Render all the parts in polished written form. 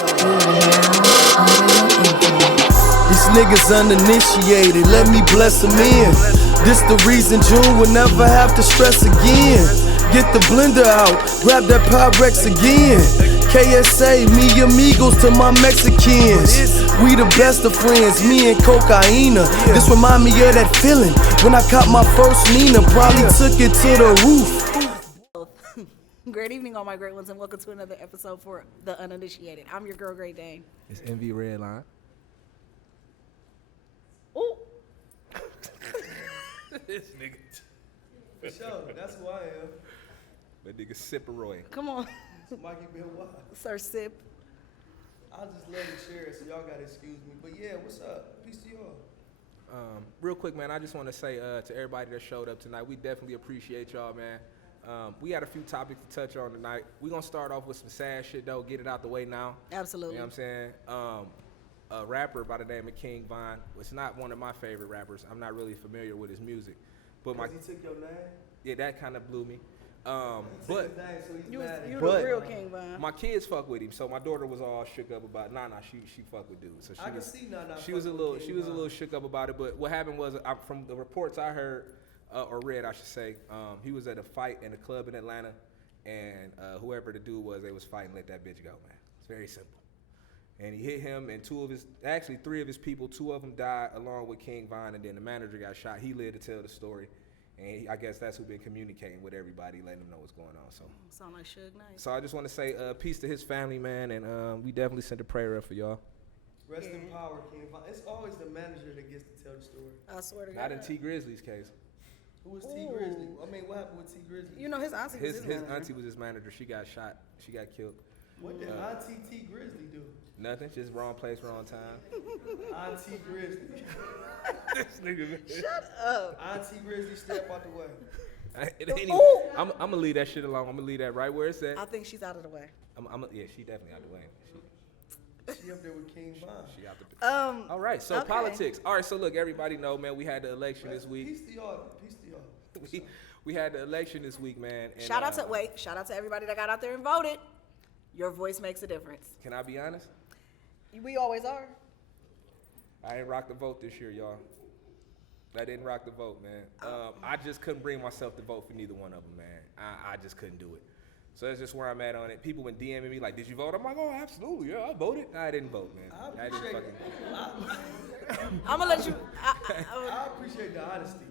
These niggas uninitiated, let me bless them in. This the reason June will never have to stress again. Get the blender out, grab that Pyrex again. KSA, mi amigos to my Mexicans. We the best of friends, me and Cocaina. This remind me of that feeling when I caught my first Nina. Probably took it to the roof. Great evening, all my great ones, and welcome to another episode for The Uninitiated. I'm your girl, Great Dane. It's MV Redline. Ooh. This nigga. For sure, that's who I am. That nigga Sipperoy. Come on, It's Mikey Bill Wild. Sir Sip. I just love to share it, so y'all gotta excuse me. But yeah, what's up? Peace to y'all. Real quick, man, I just want to say to everybody that showed up tonight, we definitely appreciate y'all, man. We had a few topics to touch on tonight. We're going to start off with some sad shit, though, get it out the way now. Absolutely. You know what I'm saying? A rapper by the name of King Von, was not one of my favorite rappers. I'm not really familiar with his music. But He took your name? yeah, that kind of blew me. He took But his name, so he's You mad at the you. But- real King Von. my kids fuck with him, so my daughter was all shook up about. She fuck with dude. So I can see now. she was a little shook up about it. But what happened was, from the reports I heard or read, I should say, he was at a fight in a club in Atlanta, and whoever the dude was, they was fighting. Let that bitch go, man. It's very simple. And he hit him, and three of his people, two of them died along with King Von, and then the manager got shot. He lived to tell the story, and I guess that's who been communicating with everybody, letting them know what's going on. So. Sound like Suge Knight. So I just want to say peace to his family, man, and we definitely sent a prayer up for y'all. Rest in power, King Von. It's always the manager that gets to tell the story. I swear to God. Not in T Grizzly's case. Who was T Grizzly? I mean, what happened with T Grizzly? You know his auntie was His his manager. auntie was his manager. She got shot. She got killed. What did Auntie T Grizzly do? Nothing. Just wrong place, wrong time. Auntie Grizzly. This nigga. Man. Shut up. Auntie Grizzly, step out the way. It ain't even, Ooh. I'm gonna leave that shit alone. I'm gonna leave that right where it's at. I think she's out of the way. Yeah, she definitely out the way. She up there with King Von. She out the. All right, so okay. politics. All right, so look, everybody know, man. We had the election this week. Peace to y'all. Peace to y'all. We had the election this week, man. And, Shout out to everybody that got out there and voted. Your voice makes a difference. Can I be honest? We always are. I ain't rock the vote this year, y'all. I didn't rock the vote, man. I just couldn't bring myself to vote for neither one of them, man. I just couldn't do it. So that's just where I'm at on it. People been DMing me like, "Did you vote?" I'm like, "Oh, absolutely, yeah, I voted." I didn't vote, man. I didn't fucking. I'm gonna let you. I appreciate the honesty.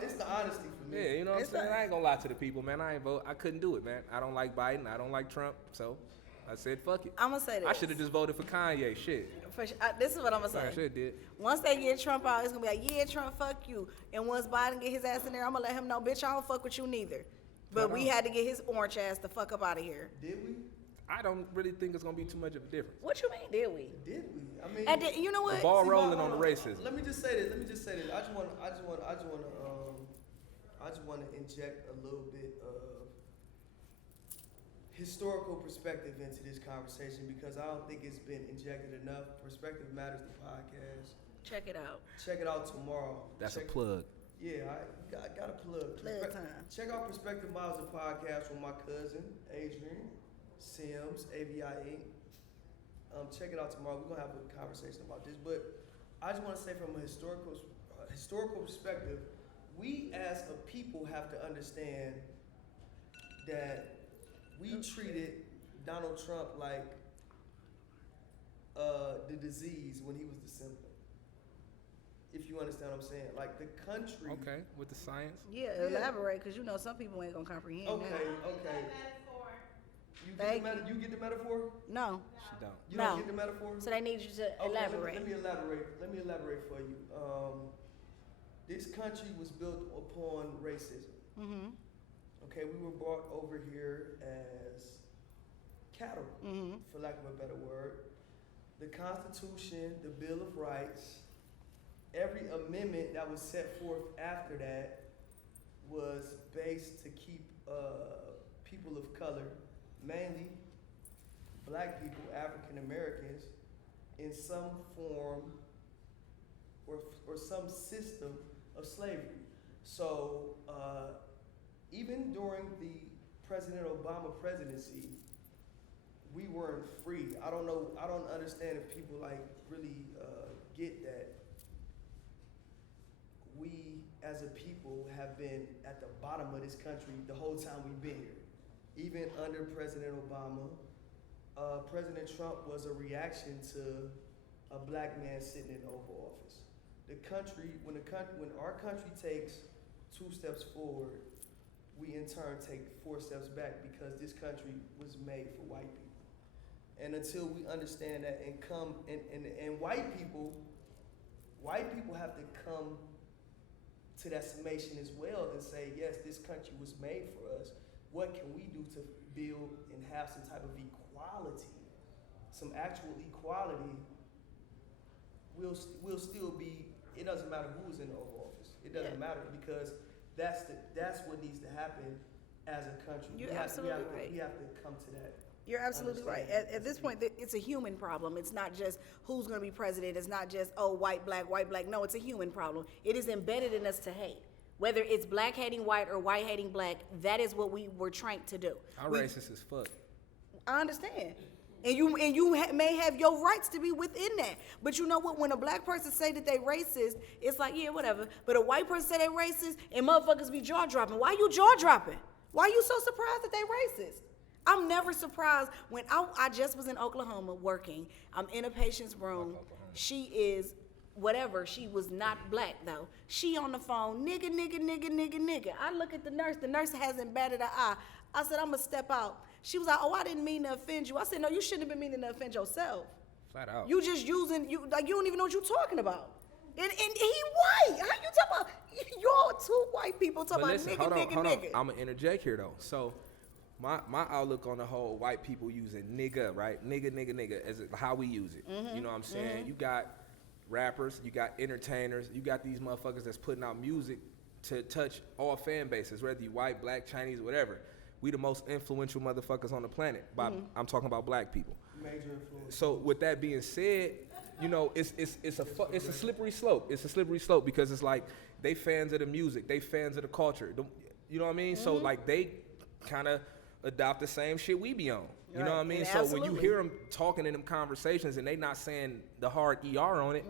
It's the honesty for me. Yeah, you know what I'm It's saying? not- I ain't gonna lie to the people, man. I ain't vote. I couldn't do it, man. I don't like Biden. I don't like Trump. So I said, fuck it. I'm gonna say this. I should have just voted for Kanye. Shit. This is what I'm gonna I say. should have did. Once they get Trump out, it's gonna be like, yeah, Trump, fuck you. And once Biden get his ass in there, I'm gonna let him know, bitch, I don't fuck with you neither. But we had to get his orange ass the fuck up out of here. Did we? I don't really think it's gonna be too much of a difference. What you mean, did we? Did we? I mean, And then, you know what? The ball see, rolling hold on the racism. Let me just say this. I just want to inject a little bit of historical perspective into this conversation because I don't think it's been injected enough. Perspective Matters, the podcast. Check it out. Check it out tomorrow. That's Check- a plug. Yeah, I got a plug. Plug time. Check out Perspective Miles, the podcast with my cousin Adrian Sims, AVI Inc. Check it out tomorrow. We're gonna have a conversation about this, but I just want to say from a historical perspective, we as a people have to understand that we treated Donald Trump like the disease when he was the symptom. If you understand what I'm saying, like the country. Okay, with the science. Yeah, elaborate, because you know some people ain't gonna comprehend Okay, that. okay. Thank You get the metaphor? No. She don't. You No. don't get the metaphor? So they need you to Okay, elaborate. Let me elaborate for you. This country was built upon racism. Mm-hmm. Okay, we were brought over here as cattle, Mm-hmm. for lack of a better word. The Constitution, the Bill of Rights, every amendment that was set forth after that was based to keep people of color, mainly black people, African Americans, in some form or some system of slavery. So even during the President Obama presidency, we weren't free. I don't know. I don't understand if people like really get that we as a people have been at the bottom of this country the whole time we've been here. Even under President Obama, President Trump was a reaction to a black man sitting in the Oval Office. The country, when our country takes 2 steps forward, we in turn take 4 steps back because this country was made for white people. And until we understand that and come, and white people have to come to that summation as well and say, yes, this country was made for us. What can we do to build and have some type of equality, some actual equality? We'll still be, it doesn't matter who's in the Oval Office. It doesn't matter because that's what needs to happen as a country. You're absolutely right. We have to come to that. You're absolutely right. At this point, it's a human problem. It's not just who's going to be president. It's not just, oh, white, black. No, it's a human problem. It is embedded in us to hate. Whether it's black hating white or white hating black, that is what we were trained to do. I'm racist as fuck. I understand. And you may have your rights to be within that. But you know what? When a black person say that they racist, it's like, yeah, whatever. But a white person say they racist and motherfuckers be jaw-dropping. Why you jaw-dropping? Why you so surprised that they racist? I'm never surprised when I just was in Oklahoma working. I'm in a patient's room. She is whatever. She was not black though. She on the phone, nigga. I look at the nurse. The nurse hasn't batted an eye. I said, I'm gonna step out. She was like, oh, I didn't mean to offend you. I said, no, you shouldn't have been meaning to offend yourself. Flat out. You just using, you don't even know what you're talking about. And he white. How you talking about, y'all 2 white people talking about listen, nigga. I'm gonna interject here though. So my outlook on the whole white people using nigga, right? Nigga, as how we use it. You know what I'm saying? You got rappers, you got entertainers, you got these motherfuckers that's putting out music to touch all fan bases, whether you white, black, Chinese, whatever. We the most influential motherfuckers on the planet. I'm talking about black people. Major influence. So with that being said, you know, it's a slippery slope. It's a slippery slope because it's like they fans of the music, they fans of the culture. You know what I mean? So like they kind of adopt the same shit we be on. You know what I mean? So when you hear them talking in them conversations and they not saying the hard ER on it,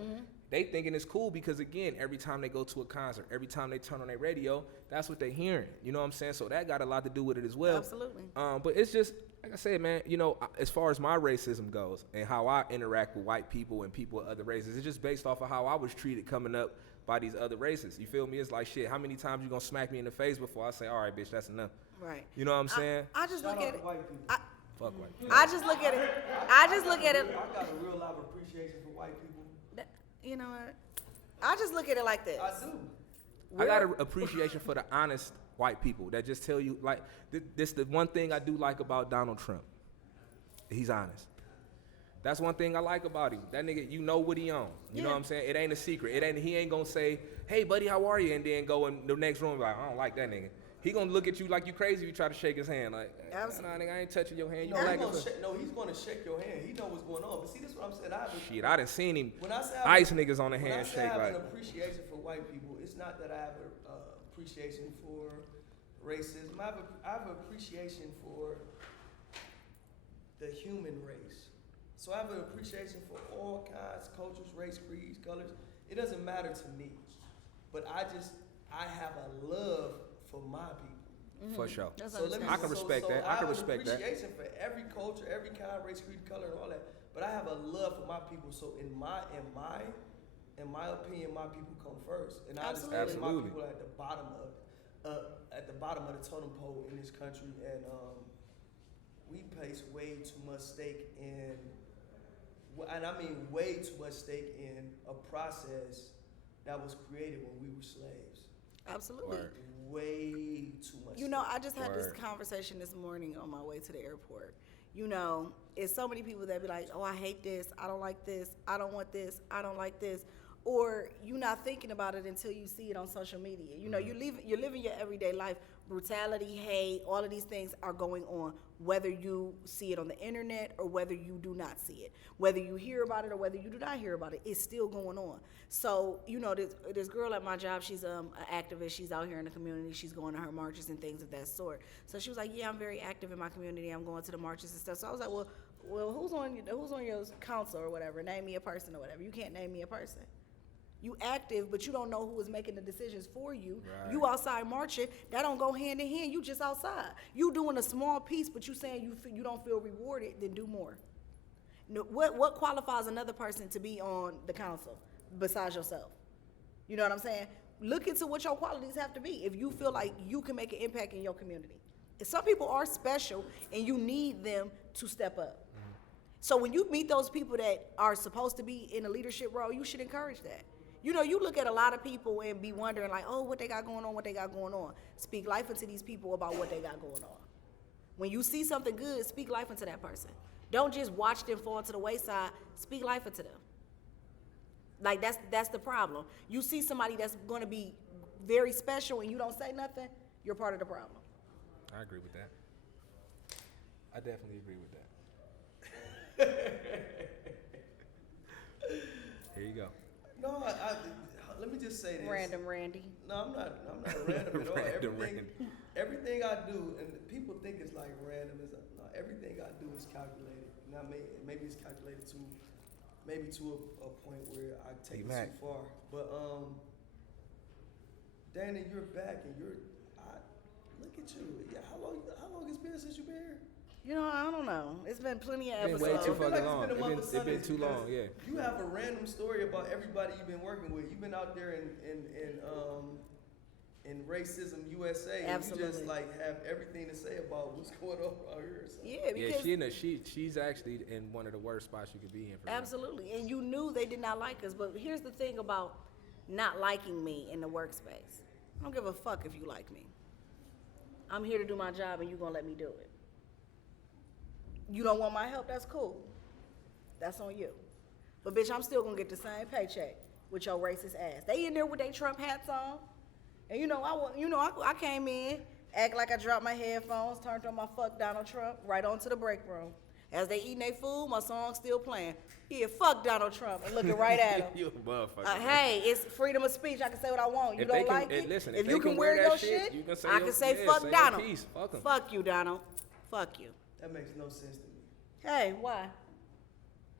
they thinking it's cool because again, every time they go to a concert, every time they turn on their radio, that's what they're hearing. You know what I'm saying? So that got a lot to do with it as well. Absolutely. But it's just, like I said, man, you know, as far as my racism goes and how I interact with white people and people of other races, it's just based off of how I was treated coming up by these other races. You feel me? It's like, shit, how many times you gonna smack me in the face before I say, all right, bitch, that's enough? Right. You know what I'm saying? I just look at it. White people. Fuck white people. I just look at it. I got a real lot of appreciation for white people. You know what? I just look at it like this. I do. I got an appreciation for the honest white people that just tell you, like, this the one thing I do like about Donald Trump. He's honest. That's one thing I like about him. That nigga, you know what he on. You know what I'm saying? It ain't a secret. He ain't gonna say, hey, buddy, how are you? And then go in the next room and be like, I don't like that nigga. He gonna look at you like you crazy if you try to shake his hand. Like, nah, nigga, I ain't touching your hand. You black as no, he's gonna shake your hand. He know what's going on. But see, this is what I'm saying. Shit, I done seen him when I say ice niggas on the handshake. When I say I have like, an appreciation for white people, it's not that I have an appreciation for racism. I have an appreciation for the human race. So I have an appreciation for all kinds, cultures, race, creeds, colors. It doesn't matter to me. But I have a love for my people. For sure. I can respect that. I can respect that. I have an appreciation for every culture, every kind, race, creed, color, and all that. But I have a love for my people. So in my opinion, my people come first. And I understand that my people are at the bottom of the totem pole in this country, and we place way too much stake in, and I mean way too much stake in a process that was created when we were slaves. Absolutely. Way too much. You know, I just had this conversation this morning on my way to the airport. You know, it's so many people that be like, oh, I hate this, I don't like this, I don't want this, I don't like this. Or you're not thinking about it until you see it on social media. You know, you're living your everyday life. Brutality, hate, all of these things are going on, whether you see it on the internet or whether you do not see it. Whether you hear about it or whether you do not hear about it, it's still going on. So, you know, this girl at my job, she's an activist. She's out here in the community. She's going to her marches and things of that sort. So she was like, yeah, I'm very active in my community. I'm going to the marches and stuff. So I was like, well, Well, who's on your council or whatever? Name me a person or whatever. You can't name me a person. You active, but you don't know who is making the decisions for you. Right. You outside marching, that don't go hand in hand. You just outside. You doing a small piece, but you saying you don't feel rewarded, then do more. No, what qualifies another person to be on the council besides yourself? You know what I'm saying? Look into what your qualities have to be if you feel like you can make an impact in your community. And some people are special, and you need them to step up. So when you meet those people that are supposed to be in a leadership role, you should encourage that. You know, you look at a lot of people and be wondering like, oh, what they got going on. Speak life into these people about what they got going on. When you see something good, speak life into that person. Don't just watch them fall to the wayside. Speak life into them. Like that's the problem. You see somebody that's going to be very special and you don't say nothing, you're part of the problem. I agree with that. I definitely agree with that. Here you go. No, let me just say this. Random Randy. No, I'm not random at all. Random. Everything I do, and people think it's like random. No, everything I do is calculated. Now, maybe it's calculated to a point where I take it too far. But Dana, you're back, and look at you. Yeah, how long it's been since you've been here? You know, I don't know. It's been plenty of It's episodes. been way too fucking It's long. been a month of It's Sundays been too long, yeah. You have a random story about everybody you've been working with. You've been out there in Racism USA. Absolutely. And you just like have everything to say about what's going on out here. So. Yeah, because she's actually in one of the worst spots you could be in. For absolutely. And you knew they did not like us. But here's the thing about not liking me in the workspace. I don't give a fuck if you like me. I'm here to do my job and you're going to let me do it. You don't want my help, that's cool. That's on you. But bitch, I'm still gonna get the same paycheck with your racist ass. They in there with their Trump hats on. And I came in, act like I dropped my headphones, turned on my fuck Donald Trump, right onto the break room. As they eating their food, my song's still playing. Yeah, fuck Donald Trump, and looking right at him. You a motherfucker. Hey, it's freedom of speech. I can say what I want. You If don't they can- like it? listen, if if you they can can wear wear your that shit, shit, you can say I your- can say yeah, fuck say your Donald. piece. Fuck 'em. Fuck you, Donald. Fuck you. That makes no sense to me. Hey, why?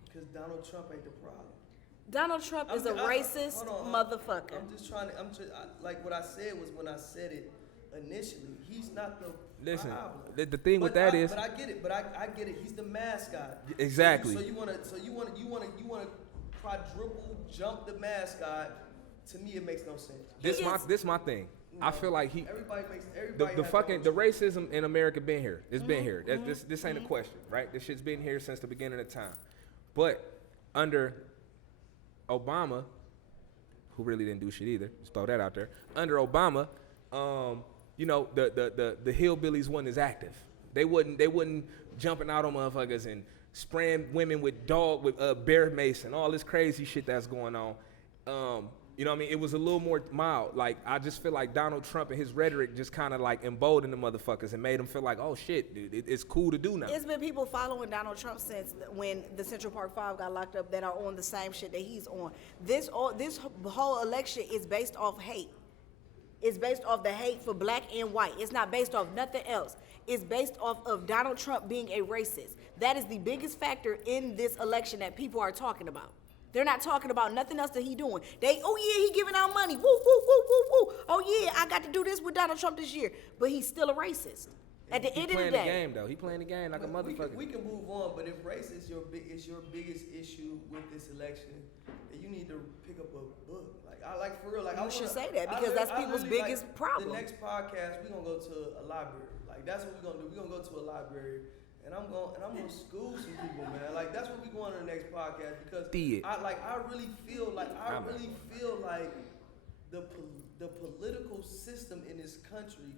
Because Donald Trump ain't the problem. Donald Trump is a racist motherfucker. I'm just trying to. Like what I said was when I said it initially. He's not the Listen, problem. the thing with that is. But I get it. But I get it. He's the mascot. Exactly. So you wanna quadruple jump the mascot. To me, it makes no sense. This my thing. I feel like Everybody the has fucking their the own racism in America been here. It's been here. This ain't a question, right? This shit's been here since the beginning of time. But under Obama, who really didn't do shit either, just throw that out there. Under Obama, the hillbillies wasn't as active. They wouldn't jumping out on motherfuckers and spraying women with bear mace and all this crazy shit that's going on. You know what I mean? It was a little more mild. Like, I just feel like Donald Trump and his rhetoric just kind of like emboldened the motherfuckers and made them feel like, oh shit, dude, it's cool to do now. It's been people following Donald Trump since when the Central Park Five got locked up that are on the same shit that he's on. This whole election is based off hate. It's based off the hate for black and white. It's not based off nothing else. It's based off of Donald Trump being a racist. That is the biggest factor in this election that people are talking about. They're not talking about nothing else that he doing. He giving out money. Woo, woo, woo, woo, woo. Oh yeah, I got to do this with Donald Trump this year. But he's still a racist. At the end of the day. He playing the game, though. He playing the game like a motherfucker. We can move on, but if race is your biggest issue with this election, then you need to pick up a book. For real. You should say that because that's people's biggest problem. The next podcast, we're gonna go to a library. Like that's what we're gonna do. We're gonna go to a library. And I'm gonna school some people, man. Like that's what we going on the next podcast because I really feel like the political system in this country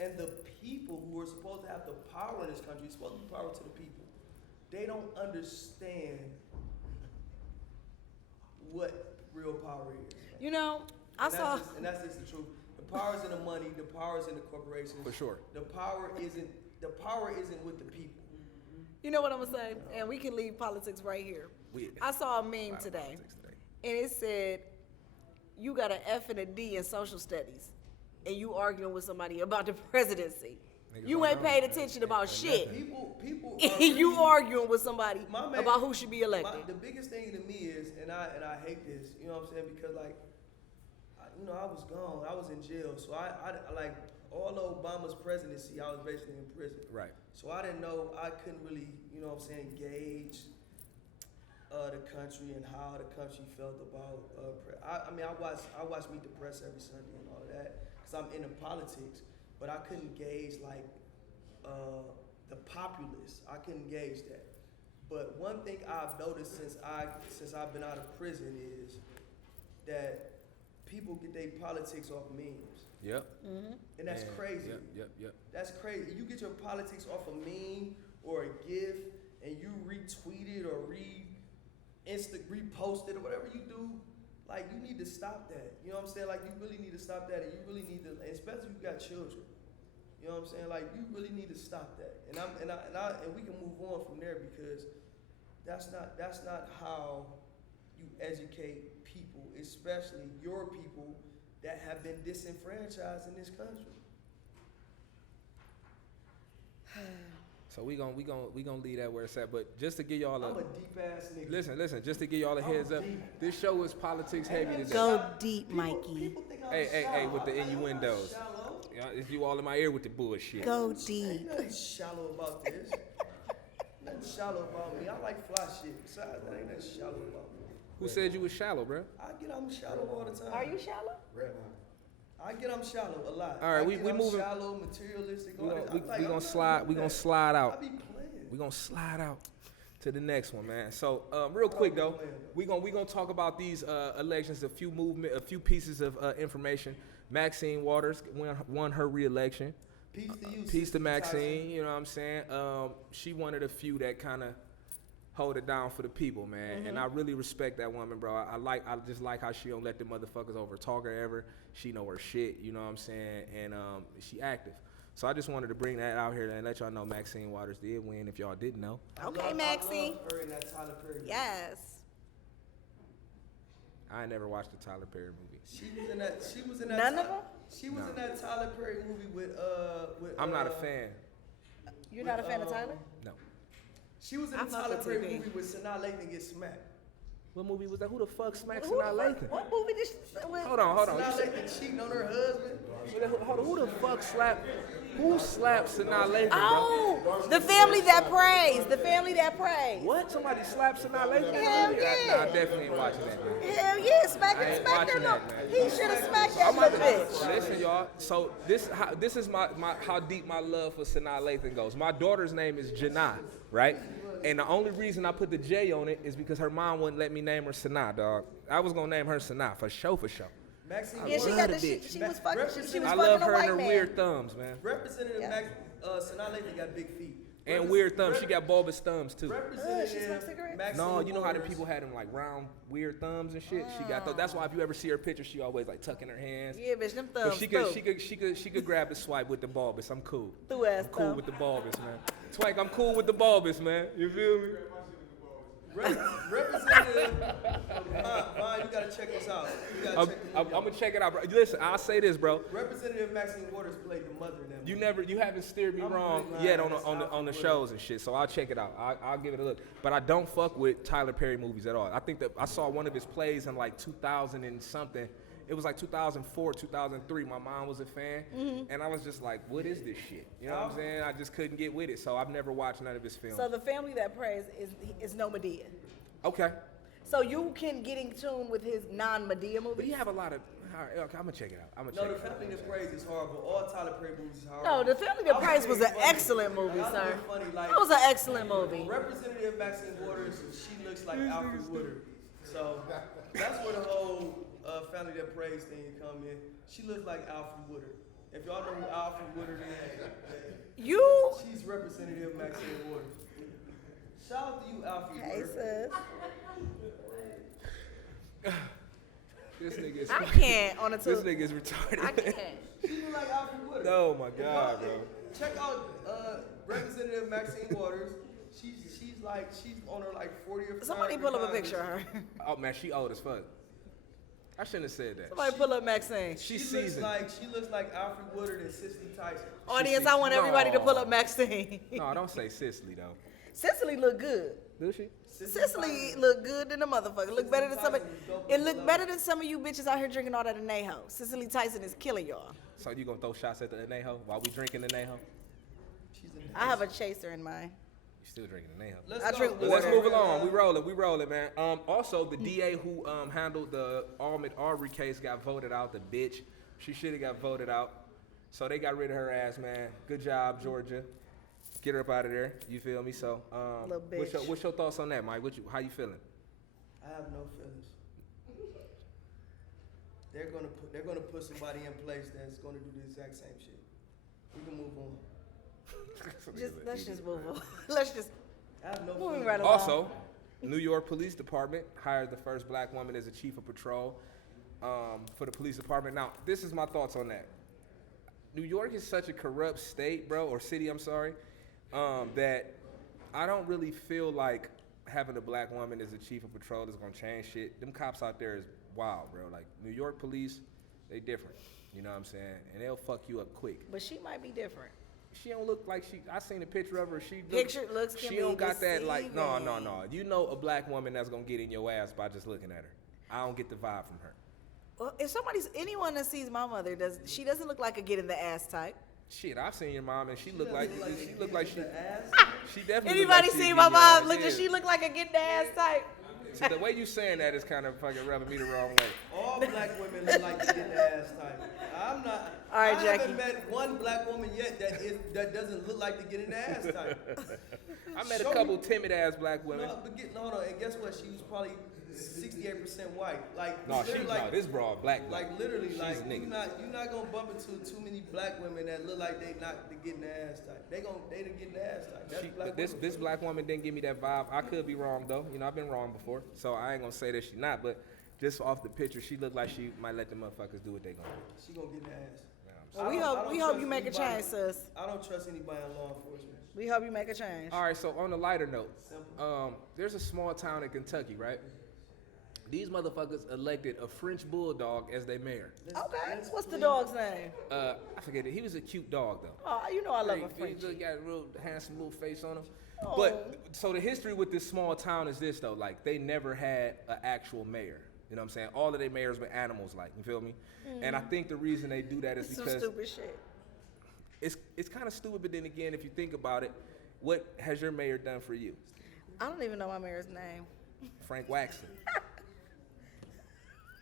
and the people who are supposed to have the power in this country, supposed to be power to the people, they don't understand what real power is. You know, and that's just the truth. The power's in the money. The power's in the corporations. For sure. The power isn't with the people. You know what I'm gonna say? And we can leave politics right here. I saw a meme today, and it said, you got an F and a D in social studies, and you arguing with somebody about the presidency. Niggas You don't ain't know. paid attention about shit. People You arguing with somebody My man- about who should be elected. The biggest thing to me is, and I hate this, you know what I'm saying? Because like, I was gone, I was in jail, so I like all of Obama's presidency, I was basically in prison. Right. So I didn't know, I couldn't really, you know what I'm saying, gauge the country and how the country felt about. I mean, I watch Meet the Press every Sunday and all of that because I'm into politics, but I couldn't gauge like the populace. I couldn't gauge that. But one thing I've noticed since I've been out of prison is that people get their politics off memes. Yep. And that's crazy. Yep. That's crazy. You get your politics off a meme or a GIF and you retweet it or repost it or whatever you do, like you need to stop that. You know what I'm saying? Like you really need to stop that, and you really need to, and especially if you got children. You know what I'm saying? Like you really need to stop that. And we can move on from there because that's not how you educate people, especially your people that have been disenfranchised in this country. So we gonna leave that where it's at. But just to give y'all I'm a deep ass nigga. listen. Just to give y'all a heads up, this show is politics heavy today. Go deep, Mikey. People think I'm Hey, shallow. with the I'm not innuendos. shallow. Yeah, it's you all in my ear with the bullshit. Go Ain't deep. nothing shallow about this. Nothing shallow about me. I like fly shit. Besides, that ain't nothing shallow about me. Who said you was shallow, bro? I'm shallow all the time. Are you shallow? I'm shallow a lot. All right, we I'm moving. shallow, materialistic. We all gonna, that. we, I'm like, we I'm gonna not slide. doing We gonna that. slide I out. be playing. We gonna slide out to the next one, man. So real quick though, we gonna talk about these elections. A few pieces of information. Maxine Waters won her re-election. Peace to you. Peace Sister to Maxine. Tyson. You know what I'm saying? She one of the few that kind of hold it down for the people, man. And I really respect that woman, bro. I just like how she don't let the motherfuckers over talk her ever. She know her shit. You know what I'm saying? And she active. So I just wanted to bring that out here and let y'all know Maxine Waters did win. If y'all didn't know. Okay, Maxine. I love her in that Tyler Perry movie. Yes. I ain't never watched the Tyler Perry movie. She was in that. None of them? She was in that Tyler Perry movie with. I'm not a fan. You're not a fan of Tyler? No. She was in I the fuck Tyler with Perry TV. movie with Sanaa Lathan get smacked. What movie was that? Who the fuck smacked Who the Sanaa fuck- Lathan? What movie did she? Hold on. Sanaa Lathan cheating on her husband. Hold on. Who the fuck slapped? Who slapped Sanaa Lathan, bro? Oh, The Family That Prays. The Family That Prays. What? Somebody slapped Sanaa Lathan? Hell yeah. Nah, I definitely ain't watching that, man. Hell yeah, smack I it, ain't smack her. watching Look, that, man. he should have smacked that little bitch. Listen, y'all. So this is my how deep my love for Sanaa Lathan goes. My daughter's name is Janai, right? And the only reason I put the J on it is because her mom wouldn't let me name her Sanaa, dog. I was gonna name her Sanaa for sure. Maxine Yeah, she Waters. got love the the shit. bitch. She was fucking. She was I fucking love a her white and her man. weird thumbs, man. Representative Yeah. Sanaa Lathan got big feet. And weird thumbs. She got bulbous thumbs too. She Representative smokes cigarettes? Maxine No, you know how the Waters. people had them like round, weird thumbs and shit. She got those. That's why if you ever see her picture, she always like tucking her hands. Yeah, bitch, them But thumbs. she could grab the swipe with the bulbous. I'm cool. Through ass I'm cool thumb. with the bulbous, man. Twank, I'm cool with the bulbous, man. You feel me? Representative, Vaughn, you gotta check this out. You gotta I'm check the movie out. gonna check it out, bro. Listen, I'll say this, bro. Representative Maxine Waters played the mother in that movie. You haven't steered me I'm wrong really yet lying. on the shows and shit. So I'll check it out. I'll give it a look. But I don't fuck with Tyler Perry movies at all. I think that I saw one of his plays in like 2000 and something. It was like 2004, 2003. My mom was a fan, and I was just like, "What is this shit?" You know what I'm saying? I just couldn't get with it. So I've never watched none of his films. So The Family That Prays is no Medea. Okay, So you can get in tune with his non-Medea but movies. he have a lot of. All right, okay, I'm gonna check it out. No, The Family That Prays is horrible. All Tyler Perry movies is horrible. No, The Family That I Prays was an being funny. excellent movie, I was sir. being funny, like, That was an excellent movie. Representative Maxine Waters, she looks like Alfred Woodard. So that's where the whole Family That Prays thing come in. She looks like Alfred Woodard. If y'all know who Alfred Woodard is, You, she's Representative Maxine Waters. Shout out to you, Alfred hey Woodard. sis, This nigga is. I can't on a This tube. nigga is retarded. I can't. She look like Alfred Woodard. Oh my If God, y'all- bro. Check out Representative Maxine Waters. She's on her like 40th. Somebody pull up a picture of her. Oh man, she old as fuck. I shouldn't have said that. Somebody pull up Maxine. She's She looks seasoned. like Alfred Woodard and Cicely Tyson. Audience, I want everybody to No. pull up Maxine. No, don't say Cicely though. Cicely look good. Do she? Cicely look good than the motherfucker. Look better than some of it. Look better than some of you bitches out here drinking all that Anejo. Cicely Tyson is killing y'all. So you gonna throw shots at the Anejo while we drinking Anejo? She's a I have a chaser in mind. You still drinking Anejo? Let's I go. drink But let's water. move along. We rolling, man. Also, the DA who handled the Ahmaud Arbery case got voted out. The bitch, she should have got voted out. So they got rid of her ass, man. Good job, Georgia. Get her up out of there. You feel me? So, Little bitch. what's your thoughts on that, Mike? How you feeling? I have no feelings. They're gonna put somebody in place that's gonna do the exact same shit. We can move on. Let's just move on. Let's just I have no moving feelings. right along. Also, New York Police Department hired the first black woman as a chief of patrol for the police department. Now, this is my thoughts on that. New York is such a corrupt state, bro, or city, I'm sorry, that I don't really feel like having a black woman as a chief of patrol is gonna change shit. Them cops out there is wild, bro. Like, New York police, they different. You know what I'm saying? And they'll fuck you up quick. But she might be different. She don't look like she. I seen a picture of her. Picture looks can She be don't got that like. No. deceiving. You know a black woman that's gonna get in your ass by just looking at her. I don't get the vibe from her. Well, if anyone that sees my mother she doesn't look like a get in the ass type. Shit, I've seen your mom and she looked like she Ass. she definitely. Anybody look like see she'd my get your mom? ass. Look, Yeah. does she look like a get in the ass type? See, the way you saying that is kind of fucking rubbing me the wrong way. All black women look like they get the ass type. I'm not. All right, I Jackie. haven't met one black woman yet that doesn't look like they get in the ass type. I met Show a couple me- timid ass black women. No, but hold on. And guess what? She was probably 68% white. Like No, literally, like, this broad black. like literally, She's like a nigga. you're not gonna bump into too many black women that look like they not the getting the ass type. They done getting the ass type. That's black But this women. black woman didn't give me that vibe. I could be wrong though. You know, I've been wrong before, so I ain't gonna say that she not. But just off the picture, she looked like she might let the motherfuckers do what they gonna do. She gonna get the ass. You know what I'm saying? Well, I don't we hope trust you make a anybody. change, sis. I don't trust anybody in law enforcement. We hope you make a change. All right, so on a lighter note, Simple. there's a small town in Kentucky, right? These motherfuckers elected a French bulldog as their mayor. Okay, what's the dog's name? I forget it. He was a cute dog though. Oh, you know I love a He Frenchie. just got a real handsome little face on him. Oh. But so the history with this small town is this though, like they never had an actual mayor. You know what I'm saying? All of their mayors were animals, like you feel me? And I think the reason they do that is Some because stupid shit. it's kind of stupid. But then again, if you think about it, what has your mayor done for you? I don't even know my mayor's name. Frank Waxman.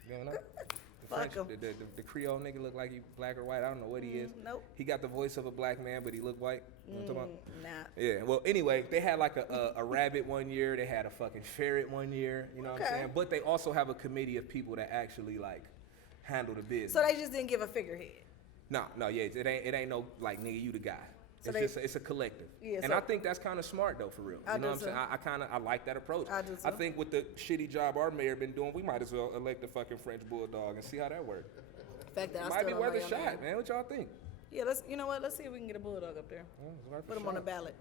You don't know? The Fuck French, him. the Creole nigga look like he black or white. I don't know what he is. Nope. He got the voice of a black man, but he look white. You know what I'm talking about? Nah. Yeah. Well, anyway, they had like a rabbit one year. They had a fucking ferret one year. You know what I'm Okay. saying? But they also have a committee of people that actually like handle the business. So they just didn't give a figurehead. No, yeah, it ain't no like nigga, you the guy. So It's a collective. Yeah, and so- I think that's kind of smart though, for real. I You know do what I'm too. saying? I like that approach. I do I too. think with the shitty job our mayor been doing, we might as well elect the fucking French bulldog and see how that works. The fact that I Might still be don't worth know a your shot, name. man. What y'all think? Yeah, you know what? Let's see if we can get a bulldog up there. It's worth a Put him on the shot. ballot.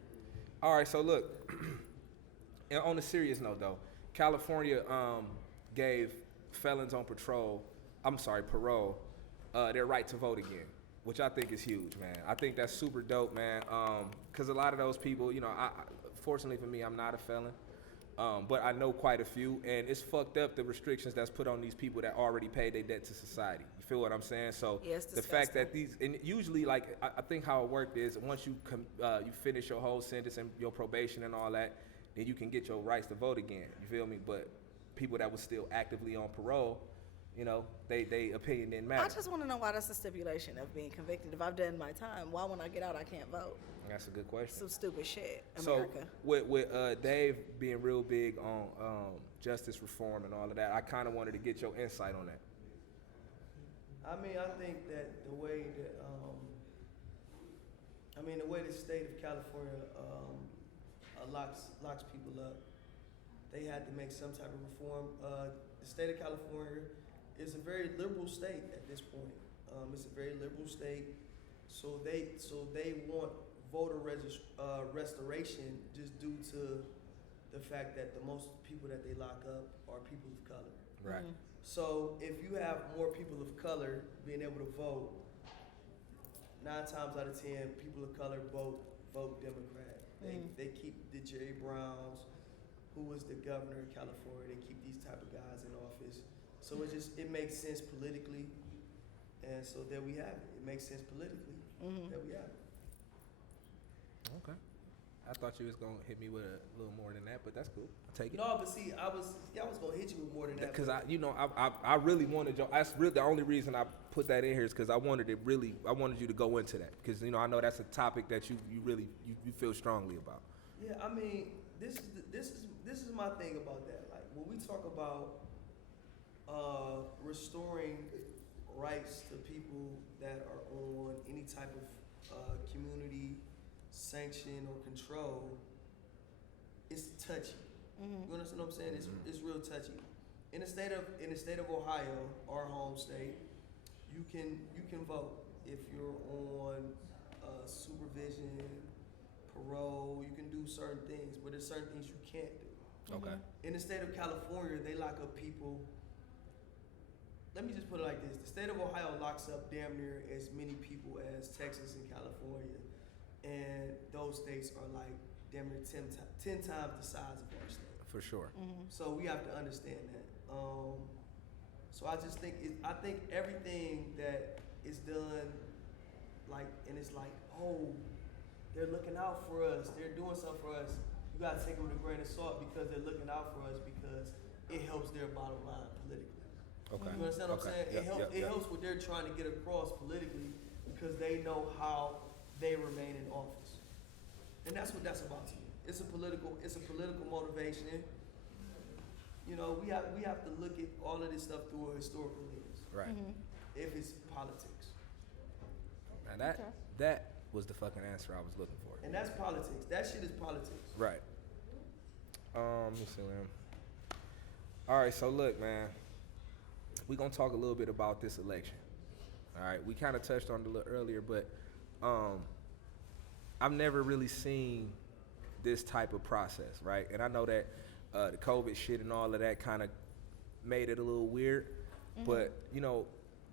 All right, so look, and on a serious note though, California gave felons on parole, their right to vote again, which I think is huge, man. I think that's super dope, man, because a lot of those people, you know, fortunately for me, I'm not a felon, but I know quite a few, and it's fucked up the restrictions that's put on these people that already paid their debt to society. You feel what I'm saying? So Yeah, it's the fact that and usually, like, I think how it worked is once you you finish your whole sentence and your probation and all that, then you can get your rights to vote again. You feel me? But people that was still actively on parole, you know, they opinion didn't matter. I just want to know why that's a stipulation of being convicted. If I've done my time, why when I get out I can't vote? That's a good question. Some stupid shit. So America. with Dave being real big on justice reform and all of that, I kind of wanted to get your insight on that. I mean, I think that the way that the way the state of California locks people up, they had to make some type of reform. The state of California is a very liberal state at this point. It's a very liberal state, so they want voter restoration just due to the fact that the most people that they lock up are people of color. Right. So if you have more people of color being able to vote, 9 times out of 10, people of color vote Democrat. They keep the Jerry Browns, who was the governor of California. They keep these type of guys in office. So it makes sense politically, and so there we have it. It makes sense politically. There we have it. Okay. I thought you was gonna hit me with a little more than that, but that's cool. I'll take it. No, but see, I was gonna hit you with more than that. Because I really wanted you. That's really the only reason I put that in here is because I wanted you to go into that because I know that's a topic that you really feel strongly about. Yeah, I mean, this is my thing about that. Like when we talk about restoring rights to people that are on any type of community sanction or control, it's touchy. You understand what I'm saying? It's real touchy. In the state of Ohio, our home state, you can vote if you're on supervision, parole. You can do certain things, but there's certain things you can't do. Okay. In the state of California, they lock up people. Let me just put it like this: the state of Ohio locks up damn near as many people as Texas and California. And those states are like damn near 10 times the size of our state. For sure. So we have to understand that. So I just think I think everything that is done, like, and it's like, oh, they're looking out for us. They're doing something for us. You gotta take it with a grain of salt because they're looking out for us because it helps their bottom line politically. Okay. You understand what I'm saying? It helps what they're trying to get across politically because they know how they remain in office, and that's what that's about to me. It's a political motivation. We have to look at all of this stuff through a historical lens. Right. If it's politics, Now that was the fucking answer I was looking for. and that's politics. That shit is politics. Right. Let me see, man. All right, so look, man. We're gonna talk a little bit about this election. All right, we kind of touched on it a little earlier, but I've never really seen this type of process, right? And I know that the COVID shit and all of that kind of made it a little weird, but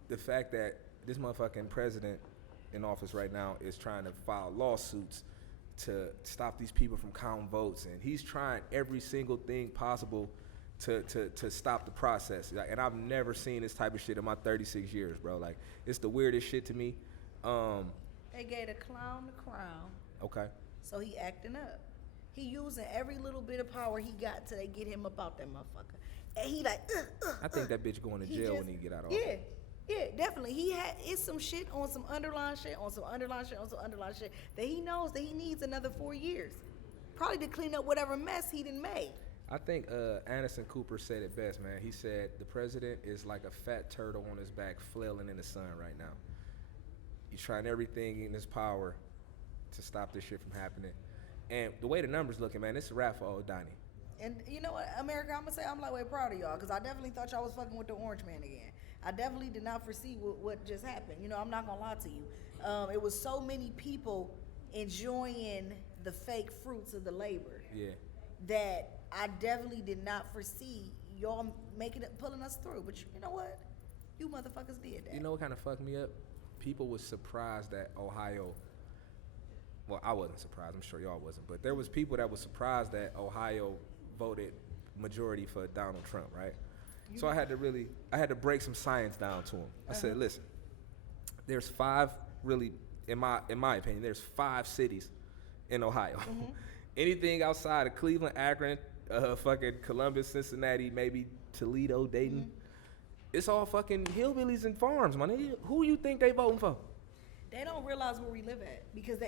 the fact that this motherfucking president in office right now is trying to file lawsuits to stop these people from counting votes, and he's trying every single thing possible to stop the process. And I've never seen this type of shit in my 36 years, bro. Like, it's the weirdest shit to me. They gave a clown the crown. Okay. So he acting up. He using every little bit of power he got till they get him up out that motherfucker. And he like, I think that bitch going to jail when he get out of office. Yeah, definitely. It's some shit on some underlying shit, on some underlying shit, on some underlying shit that he knows that he needs another 4 years. Probably to clean up whatever mess he done made. I think Anderson Cooper said it best, man. He said the president is like a fat turtle on his back flailing in the sun right now. He's trying everything in his power to stop this shit from happening. And the way the numbers looking, man, it's a wrap for old Donnie. And you know what, America, I'm gonna say I'm like way proud of y'all because I definitely thought y'all was fucking with the orange man again. I definitely did not foresee what just happened. I'm not gonna lie to you. It was so many people enjoying the fake fruits of the labor. Yeah. That I definitely did not foresee y'all pulling us through. But you know what? You motherfuckers did that. You know what kind of fucked me up? People was surprised that Ohio. Well, I wasn't surprised. I'm sure y'all wasn't. But there was people that was surprised that Ohio voted majority for Donald Trump, right? So I had to break some science down to him. I said, listen, there's 5 really, in my opinion, there's 5 cities in Ohio. Anything outside of Cleveland, Akron, fucking Columbus, Cincinnati, maybe Toledo, Dayton, it's all fucking hillbillies and farms, man. Who you think they voting for? They don't realize where we live at because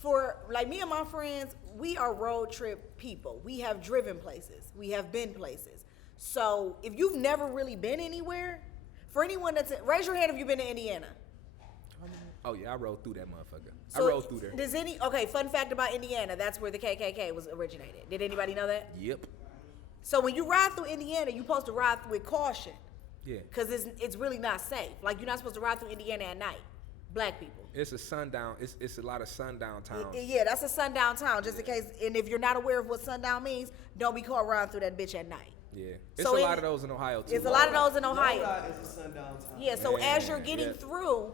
for like me and my friends, we are road trip people. We have driven places. We have been places. So if you've never really been anywhere, for anyone raise your hand if you've been to Indiana. Oh yeah, I rode through that motherfucker. So I rode through there. Fun fact about Indiana, that's where the KKK was originated. Did anybody know that? Yep. So when you ride through Indiana, you're supposed to ride with caution. Yeah. Because it's really not safe. Like, you're not supposed to ride through Indiana at night. Black people. It's a sundown. It's a lot of sundown towns. Yeah, that's a sundown town, just in case. And if you're not aware of what sundown means, don't be caught riding through that bitch at night. Yeah, it's So a lot of those in Ohio too. It's a lot of those in Ohio. Lodi is a sundown town. Yeah, so Man, as you're getting yeah. through,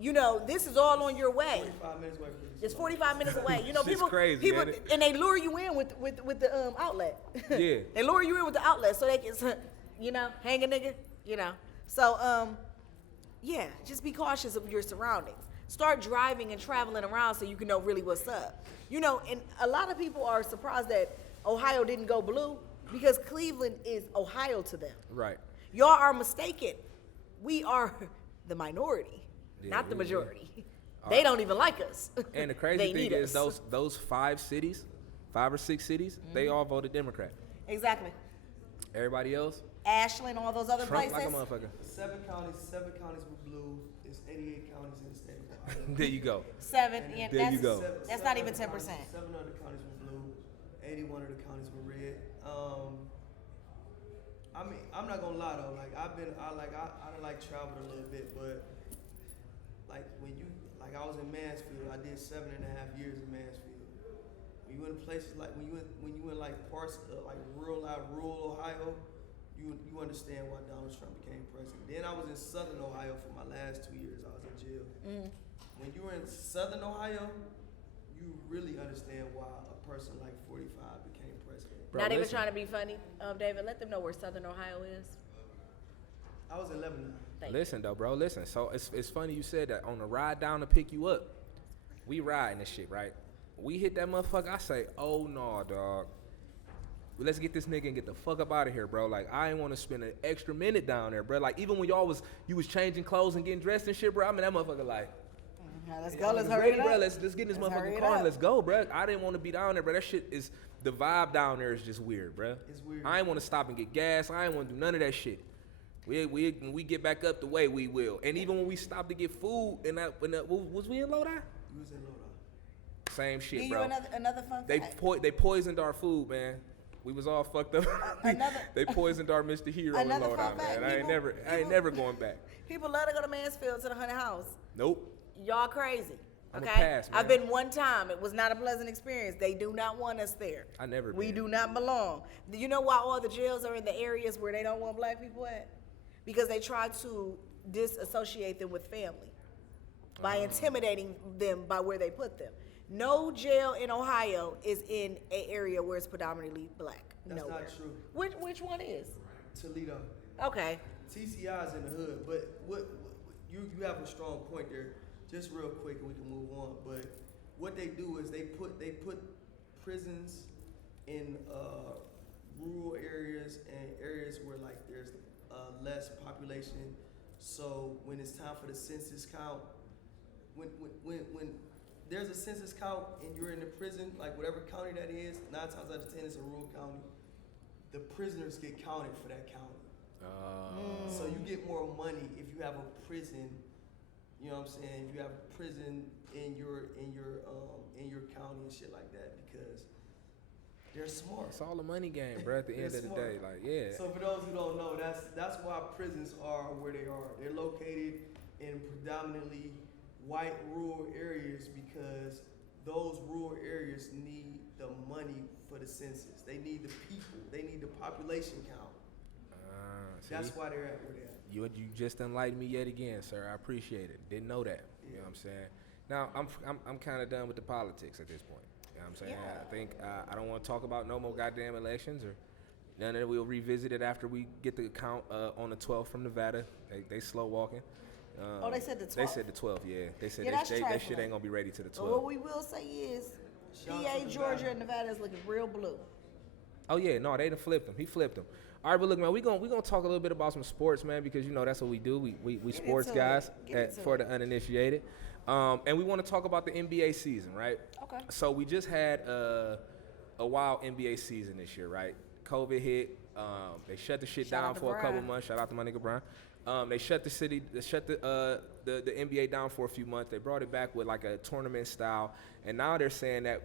you know, this is all on your way. 45 minutes away from It's 45 minutes away. You know, Shit's people, crazy, people, ain't it? and they lure you in with the outlet. Yeah. They lure you in with the outlet so they can, you know, hang a nigga. You know, so yeah, just be cautious of your surroundings. Start driving and traveling around so you can know really what's up. You know, and a lot of people are surprised that Ohio didn't go blue because Cleveland is Ohio to them. Right. Y'all are mistaken. We are the minority, Yeah, not the we- majority. They don't even like us. And the crazy They thing need is us. those 5 or 6 cities, they all voted Democrat. Exactly. Everybody else, Ashland, all those other Trump places. like a motherfucker. 7 counties were blue. It's 88 counties in the state of Ohio. There you go. 7. Yeah, There you go. That's not even 10%. 7 of the counties were blue. 81 of the counties were red. I mean, I'm not gonna lie though. Like I traveled a little bit, but like I was in Mansfield. I did 7.5 years in Mansfield. When you in places like when you in like parts of like rural Ohio, you understand why Donald Trump became president. Then I was in Southern Ohio for my last 2 years. I was in jail. When you were in Southern Ohio, you really understand why a person like 45 became president. Bro, Not even listen. trying to be funny, David. Let them know where Southern Ohio is. I was in Lebanon. Thank you. Listen though, bro. Listen. So it's funny you said that. On the ride down to pick you up, we riding this shit, right? We hit that motherfucker. I say, oh no, dog. Let's get this nigga and get the fuck up out of here, bro. Like I ain't want to spend an extra minute down there, bro. Like even when you was changing clothes and getting dressed and shit, bro. I mean that motherfucker like. Now, let's "Hey, go. I'm Let's ready, hurry it bro. up. Let's get in this Let's hurry motherfucking it car and up. let's go, bro. I didn't want to be down there, bro. That shit is the vibe down there is just weird, bro. It's weird. I ain't want to stop and get gas. I ain't want to do none of that shit. When we get back up the way, we will. And even when we stop to get food, was we in Lodi? You was in Lodi. Same shit, Give bro. you another fun fact. They poisoned our food, man. We was all fucked up. They poisoned our Mr. Hero in Another Lodi, fun fact. man. I ain't never going back. People love to go to Mansfield to the haunted house. Nope. Y'all crazy. I'm a Okay, pass, man. I've been one time. It was not a pleasant experience. They do not want us there. I never We been. do not belong. Do you know why all the jails are in the areas where they don't want black people at? Because they try to disassociate them with family by intimidating them by where they put them. No jail in Ohio is in an area where it's predominantly black. That's Nowhere. not true. Which one is? Toledo. Okay. TCI is in the hood, but what you have a strong point there. Just real quick, and we can move on. But what they do is they put prisons in rural areas and areas where like there's less population. So when it's time for the census count, when there's a census count and you're in the prison, like whatever county that is, 9 times out of 10 it's a rural county. The prisoners get counted for that county. So you get more money if you have a prison. You know what I'm saying? If you have a prison in your county and shit like that, because they're smart. It's all a money game, bro. At the end of the They're day, smart. like yeah. So for those who don't know, that's why prisons are where they are. They're located in predominantly white rural areas because those rural areas need the money for the census. They need the people. They need the population count. That's why they're at where they're at. You just enlightened me yet again, sir. I appreciate it. Didn't know that. You know what I'm saying? Now I'm kind of done with the politics at this point. You know what I'm saying? Yeah. I think I don't want to talk about no more goddamn elections or none of it. We'll revisit it after we get the count on the 12th from Nevada. They slow walking. They said the 12th? They said the 12th. Yeah. They said Yeah, that's that shit trifling. ain't gonna be ready to the 12th. But what we will say is, Shout out PA, to Nevada. Georgia, and Nevada is looking real blue. Oh yeah, no, they done flipped him. He flipped him. All right, but look, man, we gonna talk a little bit about some sports, man, because you know that's what we do. We sports into guys it. Get into for it. the uninitiated, and we want to talk about the NBA season, right? Okay. So we just had a wild NBA season this year, right? COVID hit. They shut the shit Shout down out to for a couple Brian. months. Shout out to my nigga Brian. They shut the NBA down for a few months. They brought it back with like a tournament style, and now they're saying that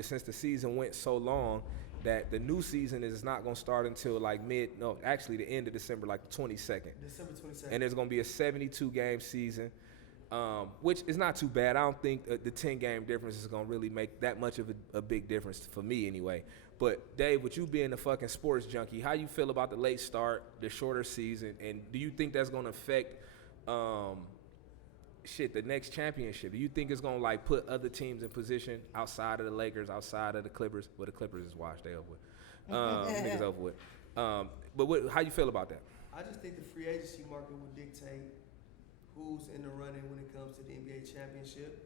since the season went so long, that the new season is not going to start until like the end of December, like the 22nd. December 22nd. And there's going to be a 72 game season. which is not too bad. I don't think the 10-game difference is gonna really make that much of a big difference for me anyway. But Dave, with you being a fucking sports junkie, how you feel about the late start, the shorter season, and do you think that's gonna affect the next championship? Do you think it's gonna like put other teams in position outside of the Lakers, outside of the Clippers? Well, the Clippers is washed. They over with. Niggas over with. But how you feel about that? I just think the free agency market will dictate who's in the running when it comes to the NBA championship,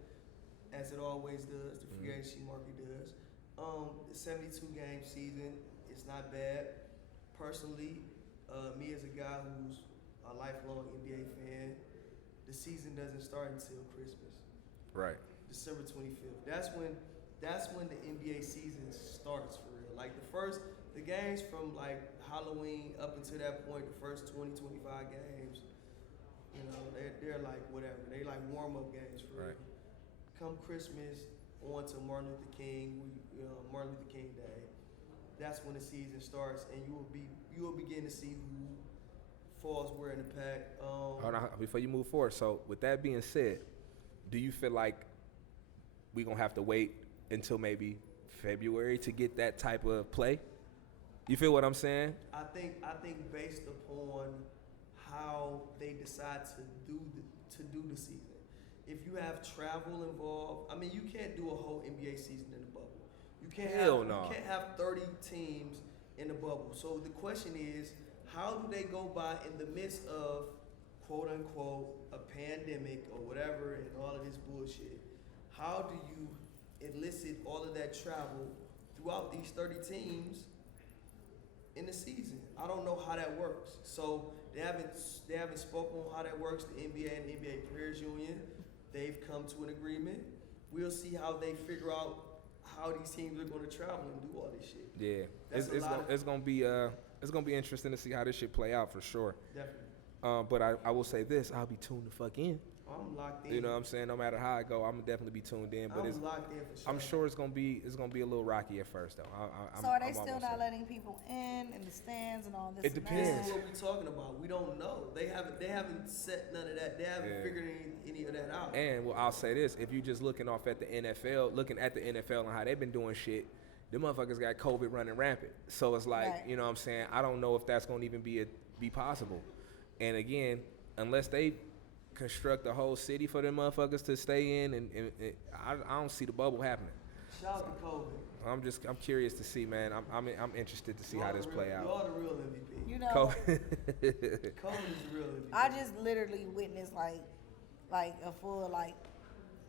as it always does. The free agency market does. The 72-game season is not bad. Personally, me as a guy who's a lifelong NBA fan, the season doesn't start until Christmas. Right. December 25th. That's when the NBA season starts for real. Like the games from like Halloween up until that point, the first 20, 25 games, you know, they're like whatever. They like warm-up games for real. Come Christmas on to Martin Luther King Day. That's when the season starts, and you will begin to see who falls where in the pack. Hold on, before you move forward. So with that being said, do you feel like we're gonna have to wait until maybe February to get that type of play? You feel what I'm saying? I think based upon how they decide to do the season. If you have travel involved, I mean, you can't do a whole NBA season in the bubble. You can't have 30 teams in the bubble. So the question is, how do they go by in the midst of quote unquote a pandemic or whatever and all of this bullshit? How do you elicit all of that travel throughout these 30 teams in the season? I don't know how that works. So they haven't spoken on how that works. The NBA and the NBA Players Union, they've come to an agreement. We'll see how they figure out how these teams are going to travel and do all this shit. Yeah, it's gonna be interesting to see how this shit play out for sure. Definitely. But I will say this: I'll be tuned the fuck in. I'm locked in. You know what I'm saying? No matter how I go, I'm gonna definitely be tuned in. But I'm locked in for sure. I'm sure it's gonna be a little rocky at first though. So are they still not letting people in the stands and all this? It depends. This is what we're talking about. We don't know. They haven't set none of that. They haven't figured any of that out. And well, I'll say this: if you just looking at the NFL and how they've been doing shit, them motherfuckers got COVID running rampant. So it's like, you know what I'm saying? I don't know if that's gonna even be possible. And again, unless they construct a whole city for them motherfuckers to stay in, and I don't see the bubble happening. Shout out to COVID. I'm curious to see, man. I'm interested to see how this play out. You're the real MVP. You know, COVID. COVID is the real MVP. I just literally witnessed like a full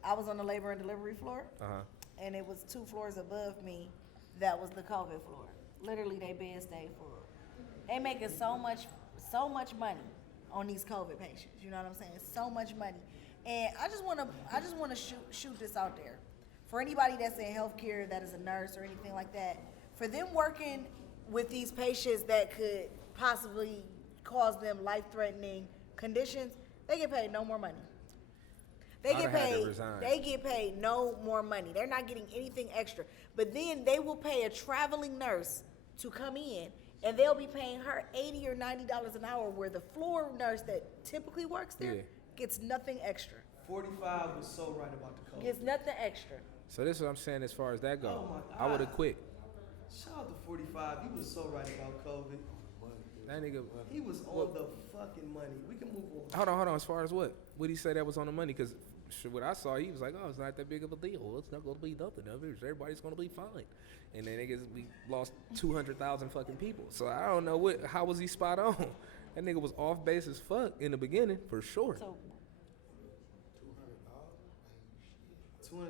I was on the labor and delivery floor, and it was 2 floors above me. That was the COVID floor. Literally, they bed stayed full. They making so much money on these COVID patients. You know what I'm saying? So much money. And I just want to shoot this out there. For anybody that's in healthcare, that is a nurse or anything like that, for them working with these patients that could possibly cause them life-threatening conditions, they get paid no more money. They get paid no more money. They're not getting anything extra. But then they will pay a traveling nurse to come in, and they'll be paying her $80 or $90 an hour, where the floor nurse that typically works there gets nothing extra. 45 was so right about the COVID. Gets nothing extra. So this is what I'm saying as far as that goes. Oh my God. I would have quit. Shout out to 45. He was so right about COVID. That nigga. He was on the fucking money. We can move on. Hold on. As far as what? What did he say that was on the money? Because what I saw, he was like, oh, it's not that big of a deal. It's not going to be nothing of it. Everybody's going to be fine. And then niggas, we lost 200,000 fucking people. So I don't know how was he spot on? That nigga was off base as fuck in the beginning, for sure. So,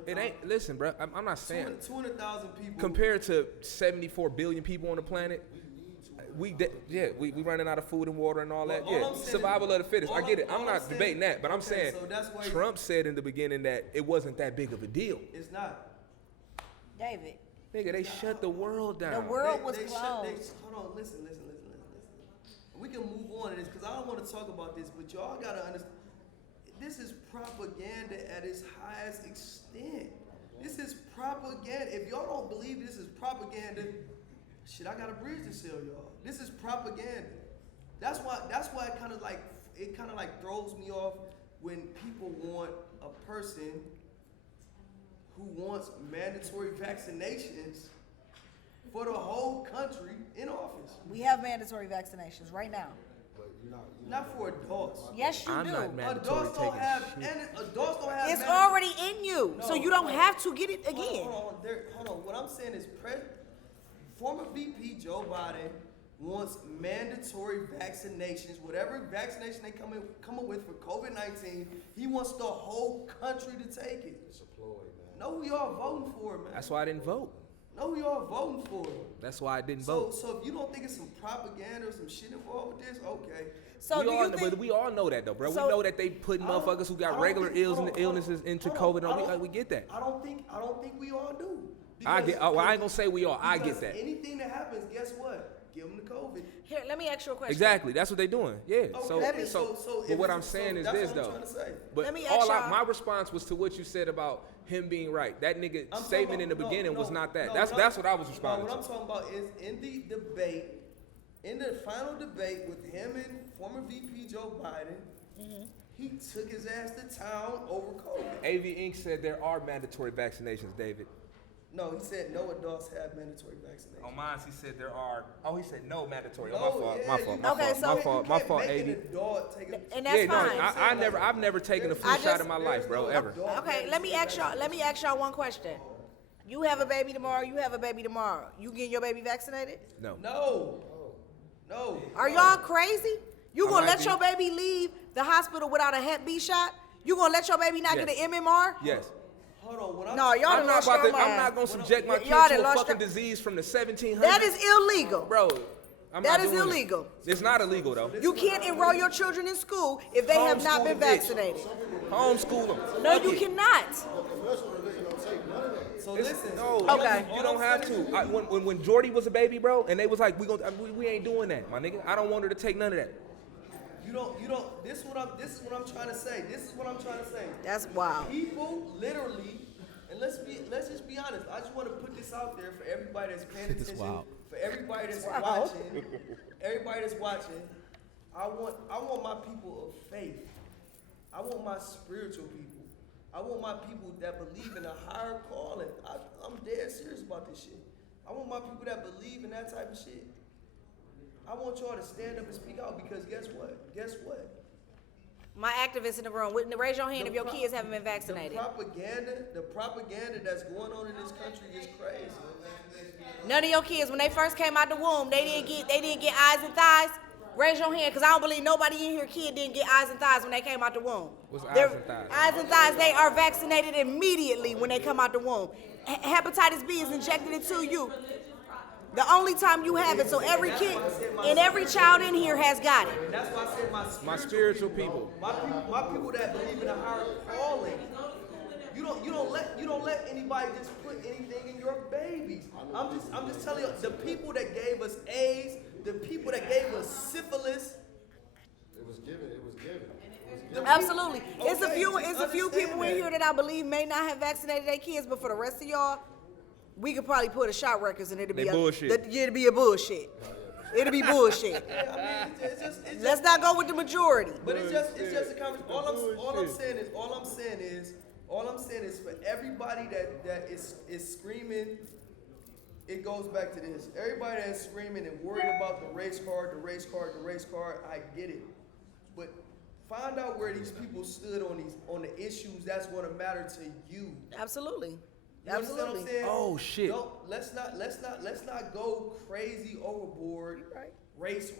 it ain't, listen, bro, I'm not saying 200,000 people compared to 74 billion people on the planet. We running out of food and water and all that. Survival of the fittest. I get it. I'm not debating that, but I'm saying Trump said in the beginning that it wasn't that big of a deal. It's not. David. Nigga, they shut the world down. The world was closed. Hold on, listen. We can move on to this because I don't want to talk about this, but y'all gotta understand. This is propaganda at its highest extent. This is propaganda. If y'all don't believe this is propaganda, shit, I got a bridge to sell y'all. This is propaganda. That's why it kind of like throws me off when people want a person who wants mandatory vaccinations for the whole country in office. We have mandatory vaccinations right now. Not for adults. Yes, you I'm do. not mandatory Adults don't taking have, shit. and adults don't have. It's already in you, so you don't have to get it Hold again. on. What I'm saying is, former VP Joe Biden wants mandatory vaccinations. Whatever vaccination they come up with for COVID-19, he wants the whole country to take it. It's a ploy, man. Know who y'all voting for, man. That's why I didn't vote. Know who y'all voting for. That's why I didn't vote. So if you don't think it's some propaganda or some shit involved with this, okay. So do you think? But we all know that though, bro. So- we know that they put motherfuckers who I got don't regular think- hold on, illnesses into hold on. COVID. We get that. I don't think we all do. I get. Because- I ain't gonna say we all. I get because that. Anything that happens, guess what? Give them the COVID. Here, let me ask you a question. Exactly. That's what they doing. Yeah. So Okay, me- so but if what I'm it's- saying is that's this what I'm though. trying to say. But Let me ask y'all- my response was to what you said about him being right. That nigga I'm talking statement in the about- beginning no, was not that. no, That's what I was responding What I'm to. talking about is in the debate, in the final debate with him and former VP Joe Biden, he took his ass to town over COVID. AV Inc. said there are mandatory vaccinations, David. No, he said no adults have mandatory vaccinations. On mine, he said there are. Oh, he said no mandatory. No, Oh, my fault. yeah, My you fault. can't- Okay, so- My fault. Make an AV. adult take a, And that's Yeah, no, fine. I've never taken a flu I shot just- in my life, bro, There's no ever. adult Okay, let me ask y'all one question. You have a baby tomorrow. You have a baby tomorrow. You getting your baby vaccinated? No. No. Are y'all crazy? You I gonna might let be. your baby leave the hospital without a Hep B shot? You gonna let your baby not get Yes. an MMR? Yes. Hold on. When No, y'all I'm done not, lost about your to, I'm mind. not gonna subject my kid Y'all to done a lost fucking your- disease from the 1700s. That is illegal. Bro, I'm That not is doing it. illegal. It's not illegal though. You can't enroll your children in school if they have not Homeschool been the bitch. vaccinated. Homeschool them. No, Fuck you it. cannot. So listen. No, Okay. you don't have to. When Jordy was a baby, bro, and they was like, we ain't doing that, my nigga. I don't want her to take none of that. You don't. This is what I'm trying to say. That's wild. People literally, and let's just be honest. I just want to put this out there for everybody that's paying Shit is attention, wild. for everybody that's Wow. watching, everybody that's watching. I want my people of faith. I want my spiritual people. I want my people that believe in a higher calling. I'm dead serious about this shit. I want my people that believe in that type of shit. I want y'all to stand up and speak out because guess what? My activists in the room, raise your hand if your kids haven't been vaccinated. The propaganda that's going on in this country is crazy. None of your kids, when they first came out the womb, they didn't get eyes and thighs. Raise your hand, cause I don't believe nobody in here kid didn't get eyes and thighs when they came out the womb. What's eyes They're- and thighs? Eyes and thighs, they are vaccinated immediately when they come out the womb. Hepatitis B is injected into you the only time you have it. So every kid and every child in here has got it. That's why I said My spiritual people. My people that believe in a higher calling. You don't let anybody just put anything in your babies. I'm just telling you, the people that gave us AIDS, the people that gave us syphilis. It was given. Absolutely. It's a Okay, few just people in understand here that I believe may not have vaccinated their kids, but for the rest of y'all, we could probably put a shot records and it'll be They bullshit. It'll be a bullshit. It'll be bullshit. Yeah, I mean, it's just Let's not go with the majority. But it's just a conversation. All I'm saying is for everybody that is screaming, it goes back to this. Everybody that's screaming and worried about the race card, I get it. But find out where these people stood on the issues that's going to matter to you. Absolutely. You understand what I'm Absolutely. saying? Oh, shit. Let's not go crazy overboard. Right. Race.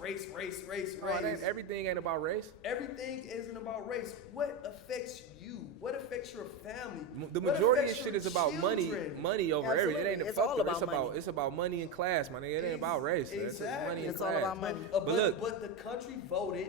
Everything ain't about race. Everything isn't about race. What affects you? What affects your family? The What majority of affects shit your is about money over Absolutely. everything. It ain't It's fuck all the- about money. It's about money and class, my nigga. It ain't about race. It's Exactly. money and It's all class. about money. But look. but the country voted.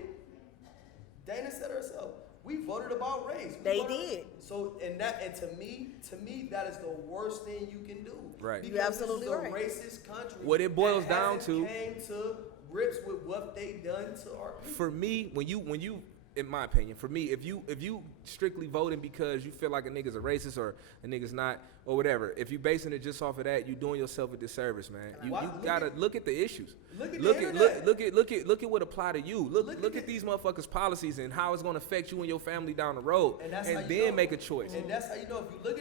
Dana said herself, we voted about race. They did. So and to me, that is the worst thing you can do. Right. Because You're absolutely this is right. a racist country. What it boils that down hasn't to- came to grips with what they done to our people. For me, when you in my opinion, for me, if you strictly voting because you feel like a nigga's a racist or a nigga's not or whatever, if you basing it just off of that, you doing yourself a disservice, man. You gotta look at the issues. Look at what apply to you. Look at these motherfuckers' policies and how it's gonna affect you and your family down the road, and then make a choice. And that's how you know. If you look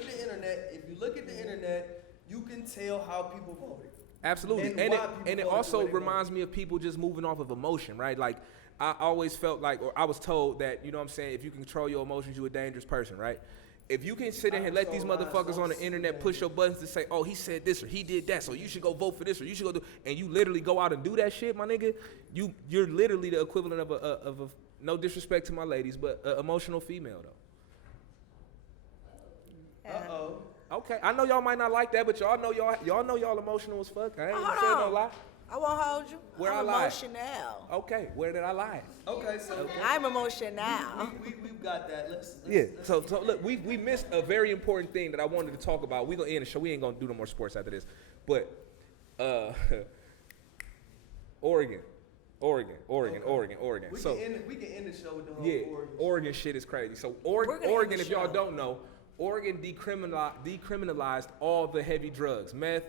at the internet, you can tell how people voted. Absolutely, and it also reminds me of people just moving off of emotion, right? Like I always felt like, or I was told that, you know what I'm saying, if you can control your emotions, you're a dangerous person, right? If you can sit in here and let these motherfuckers on the internet push your buttons to say, oh, he said this or he did that, so you should go vote for this or you should go do, and you literally go out and do that shit, my nigga, you're literally the equivalent of a no disrespect to my ladies, but an emotional female though. Uh-oh. Okay, I know y'all might not like that, but y'all know y'all emotional as fuck. I ain't even saying no lie. I won't hold you. Where I'm I lie? emotional. Okay, where did I lie? Okay, so I'm emotional. we've got that. Let's So look, we missed a very important thing that I wanted to talk about. We gonna end the show. We ain't gonna do no more sports after this, but Oregon. We can end the show with the whole Oregon shit is crazy. So Oregon, if y'all don't know, Oregon decriminalized all the heavy drugs, meth,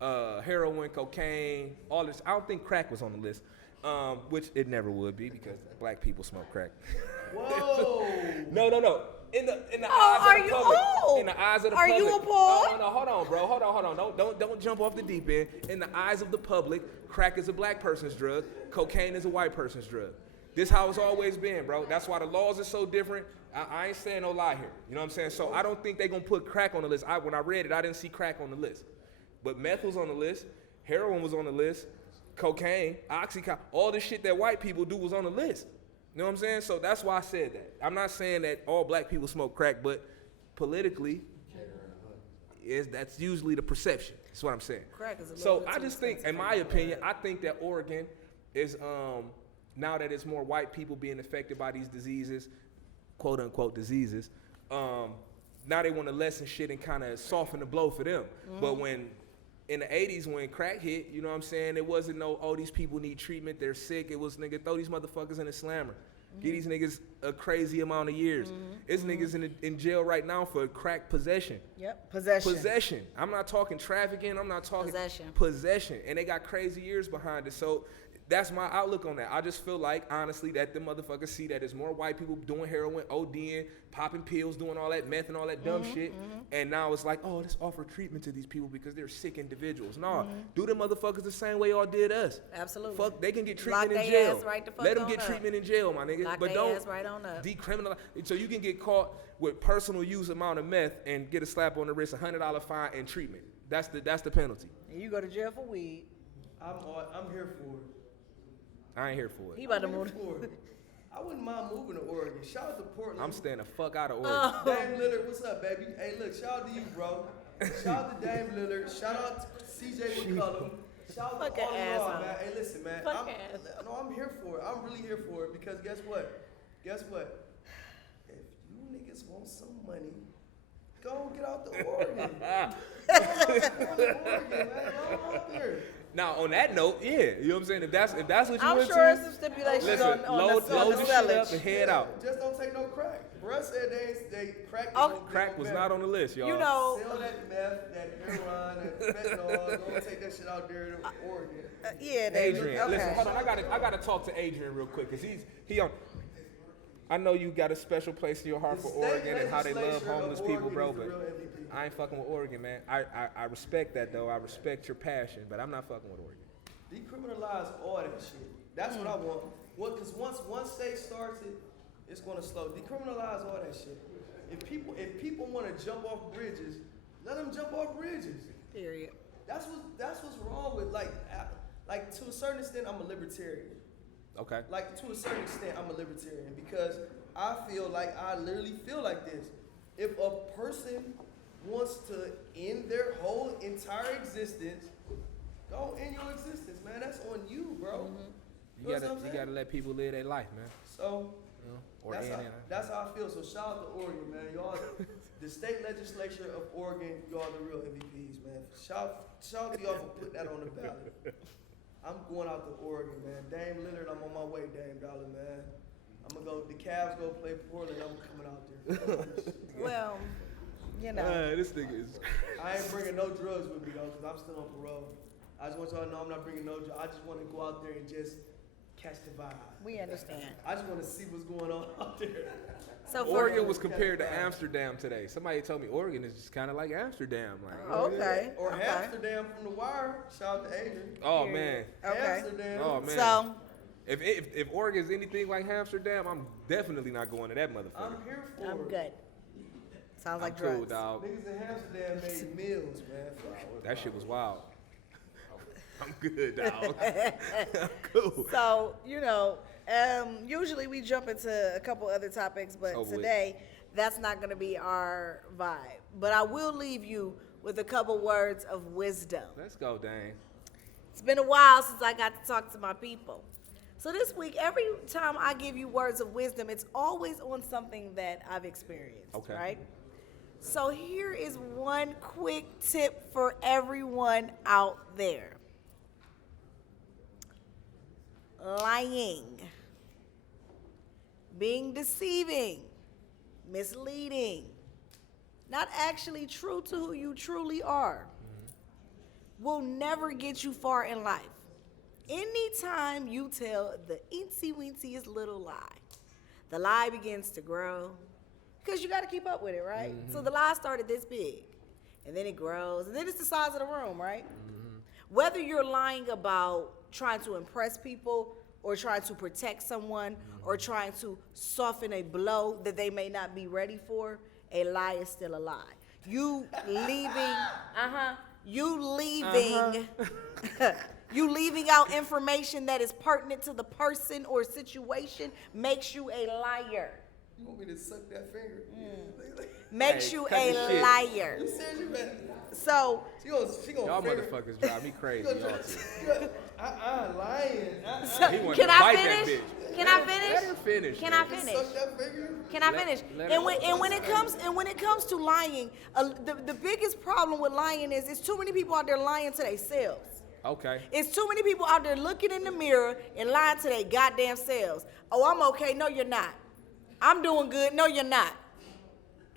heroin, cocaine, all this. I don't think crack was on the list, which it never would be because black people smoke crack. Whoa! No. In the eyes are of the you public. old? In the eyes of the Are public. you appalled? No, hold on, bro. Hold on. Don't jump off the deep end. In the eyes of the public, crack is a black person's drug. Cocaine is a white person's drug. This how it's always been, bro. That's why the laws are so different. I ain't saying no lie here. You know what I'm saying? So I don't think they gonna put crack on the list. When I read it, I didn't see crack on the list. But meth was on the list. Heroin was on the list. Cocaine, Oxycontin, all the shit that white people do was on the list. You know what I'm saying? So that's why I said that. I'm not saying that all black people smoke crack, but politically, that's usually the perception. That's what I'm saying. Crack is a little So bit I too just think, in my opinion, I think that Oregon is, now that it's more white people being affected by these diseases, quote unquote diseases, now they want to lessen shit and kind of soften the blow for them. But when in the 80s when crack hit, you know what I'm saying, it wasn't no, oh, these people need treatment, they're sick. It was, nigga, throw these motherfuckers in a slammer. Give these niggas a crazy amount of years. It's niggas in jail right now for crack possession. Yep, possession. Possession. I'm not talking trafficking. I'm not talking possession. And they got crazy years behind it. So that's my outlook on that. I just feel like, honestly, that the motherfuckers see that there's more white people doing heroin, ODing, popping pills, doing all that meth and all that dumb shit. And now it's like, oh, let's offer treatment to these people because they're sick individuals. No, do them motherfuckers the same way y'all did us. Absolutely. Fuck, they can get treatment Lock in they jail. ass right the fuck Let them on get up. treatment in jail, my nigga. Lock But they don't ass right on up. decriminalize. So you can get caught with personal use amount of meth and get a slap on the wrist, $100 fine, and treatment. That's the penalty. And you go to jail for weed. I'm here for it. I ain't here for He it. about to I'm move. here for it. I wouldn't mind moving to Oregon. Shout out to Portland. I'm staying the fuck out of Oregon. Dame Lillard, what's up, baby? Hey, look, shout out to you, bro. Shout out to Dame Lillard. Shout out to CJ McCollum. Shout out to Fucking all of y'all, asshole. man. Hey, listen, man. Fuck ass. I'm here for it. I'm really here for it because guess what? If you niggas want some money, go get out to Oregon. Go to Oregon, man. Go out there. Now on that note, yeah, you know what I'm saying. If that's what you I'm went sure to, it's some stipulations listen, on load the the shit up sellage. and head out. Just don't take no crack. Bruh said they crack. Oh, Crack was not on the list, y'all. You know, Sell that meth, that heroin, that fentanyl. Don't take that shit out there to Oregon. yeah, they Adrian, okay. listen, hold on. I gotta talk to Adrian real quick because he on. I know you got a special place in your heart for Oregon and how they love homeless people, bro. But I ain't fucking with Oregon, man. I respect that though. I respect your passion, but I'm not fucking with Oregon. Decriminalize all that shit. That's what I want. Because once state starts it, it's gonna slow. Decriminalize all that shit. If people want to jump off bridges, let them jump off bridges. Period. That's what's wrong with like to a certain extent I'm a libertarian. Okay. Like to a certain extent I'm a libertarian because I literally feel like this. If a person wants to end their whole entire existence, go end your existence, man. That's on you, bro. You gotta let people live their life, man. So You know, or that's how I feel. So shout out to Oregon, man. Y'all, the state legislature of Oregon, y'all the real MVPs, man. Shout out to y'all for putting that on the ballot. I'm going out to Oregon, man. Dame Lillard, I'm on my way, Dame Dollar, man. I'm gonna go. The Cavs go play Portland. I'm coming out there. Well, you know. This nigga is. I ain't bringing no drugs with me though, cause I'm still on parole. I just want y'all to know I'm not bringing no drugs. I just want to go out there and just catch the vibe. We understand. I just want to see what's going on out there. So Oregon was compared to Amsterdam today. Somebody told me Oregon is just kind of like Amsterdam. Like, Oh, okay. Or Okay. Amsterdam from The Wire. Shout out to Adrian. oh man, Okay. Amsterdam. oh man. So, If Oregon is anything like Amsterdam, I'm definitely not going to that motherfucker. I'm here for I'm it. good. Sounds like I'm cool, drugs. dog. Niggas in Amsterdam made meals, man. That shit was wild. I'm good, dog. I'm cool. So, you know, usually we jump into a couple other topics, but Over with. today that's not going to be our vibe. But I will leave you with a couple words of wisdom. Let's go, dang. It's been a while since I got to talk to my people. So this week, every time I give you words of wisdom, it's always on something that I've experienced, Okay. right? So here is one quick tip for everyone out there. Lying, being deceiving, misleading, not actually true to who you truly are, will never get you far in life. Anytime you tell the eensy-weensy little lie, the lie begins to grow, because you got to keep up with it, right? So the lie started this big, and then it grows, and then it's the size of the room, right? Whether you're lying about trying to impress people or trying to protect someone or trying to soften a blow that they may not be ready for, a lie is still a lie. You leaving, you leaving out information that is pertinent to the person or situation makes you a liar. You want me to suck that finger? Makes Hey, you cut the a shit. liar. You serious? You better. So, She gonna Y'all finger. motherfuckers drive me crazy, y'all too. Lying. so He wanted can to I bite that finish? bitch. Can I Let her finish? finish. Can I man. finish? Suck that finger. Can I finish? let And her- when it comes to lying, the biggest problem with lying is it's too many people out there lying to themselves. Okay. It's too many people out there looking in the mirror and lying to their goddamn selves. Oh, I'm okay. No, you're not. I'm doing good. No, you're not.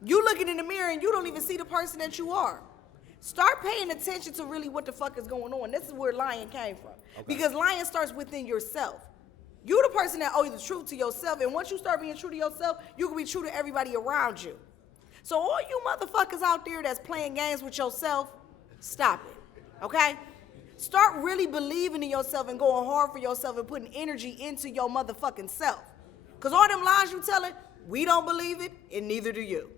You looking in the mirror and you don't even see the person that you are. Start paying attention to really what the fuck is going on. This is where lying came from. Because lying starts within yourself. You the person that owe the truth to yourself, and once you start being true to yourself, you can be true to everybody around you. So all you motherfuckers out there that's playing games with yourself, stop it, okay? Start really believing in yourself and going hard for yourself and putting energy into your motherfucking self. Because all them lies you telling, we don't believe it, and neither do you.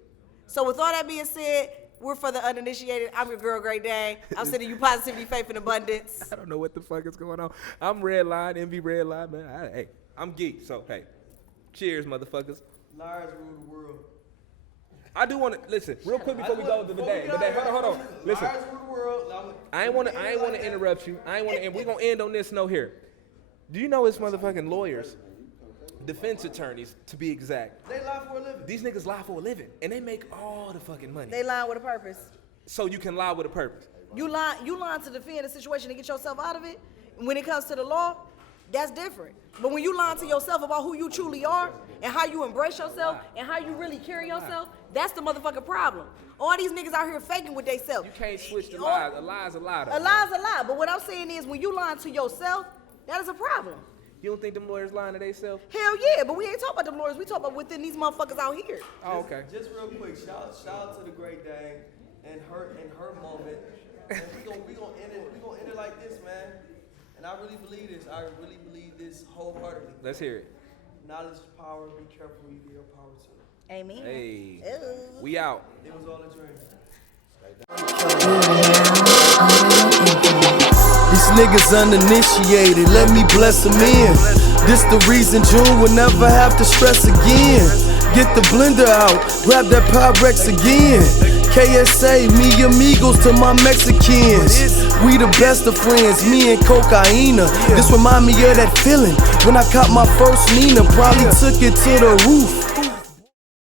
So with all that being said, we're for the uninitiated. I'm your girl, Great Dang. I'm sending you positivity, faith, and abundance. I don't know what the fuck is going on. I'm Redline, Envy Redline, man. Hey, I'm geek, so hey. Cheers, motherfuckers. Liars rule the world. I do want to listen real quick before we go to the day. Hold on. Listen, Liars rule the world. I ain't want to interrupt you. We're gonna end on this note here. Do you know it's motherfucking lawyers, defense attorneys to be exact? They lie for a living. These niggas lie for a living, and they make all the fucking money. They lying with a purpose. So you can lie with a purpose. You lying to defend a situation to get yourself out of it. And when it comes to the law, that's different. But when you lying to yourself about who you truly are and how you embrace yourself and how you really carry yourself, that's the motherfucking problem. All these niggas out here faking with themselves. You can't switch the lies. A lie's a lie. A lie's a lie. But what I'm saying is when you lying to yourself, that is a problem. You don't think them lawyers lying to themselves? Hell yeah, but we ain't talking about the lawyers. We talking about within these motherfuckers out here. Oh, okay. Just real quick, shout out to the Great Dang and her moment. And we gonna end it like this, man. And I really believe this. I really believe this wholeheartedly. Let's hear it. Knowledge is power. Be careful who you give your power to. Amen. Hey, Ew. we out. It was all a dream. These niggas uninitiated, let me bless them in. This the reason June will never have to stress again. Get the blender out, grab that Pyrex again. KSA, me amigos to my Mexicans. We the best of friends, me and Cocaina. This remind me of that feeling when I caught my first Nina. Probably took it to the roof.